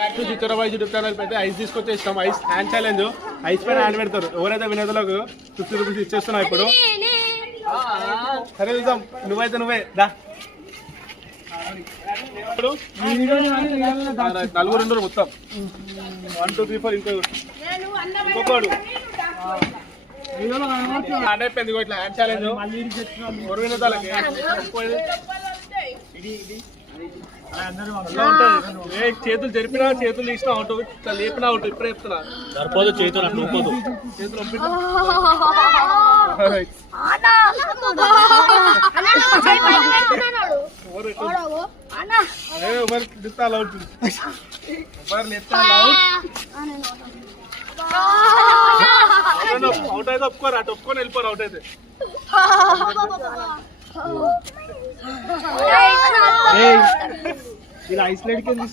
Back to చిత్తూరాబాయ్ YouTube channel అయితే ice తీసుకొచ్చేస్తాం. ఐస్ హ్యాండ్ ఛాలెంజ్, ఐస్ పైన హ్యాండ్ పెడతారు. ఎవరైతే వినేతలకు 50 రూపీస్ ఇచ్చేస్తున్నావు ఇప్పుడు. సరే వెళ్దాం, నువ్వైతే నువ్వే దా. ఇప్పుడు నలుగురు ఉండరు మొత్తం. 1 2 3 4 ఇంకొకడు అయిపోయింది. ఇట్లా హ్యాండ్ ఛాలెంజ్ ఎవరు వినేతాలకి చేతులు జరిపినా చేతులు తీసినా అవుట్, ఇట్లా లేపినా అవుట్. ఇప్పుడే చెప్తున్నా సరిపోదు, చేతులు అట్లా ఒప్పుకోదు. చేతులు అవుట్ అయితే ఒప్పుకోరు, అటు ఒప్పుకొని వెళ్ళిపోరు. అవుట్ అయితే ఇలా ఐస్ ప్లేట్ కింద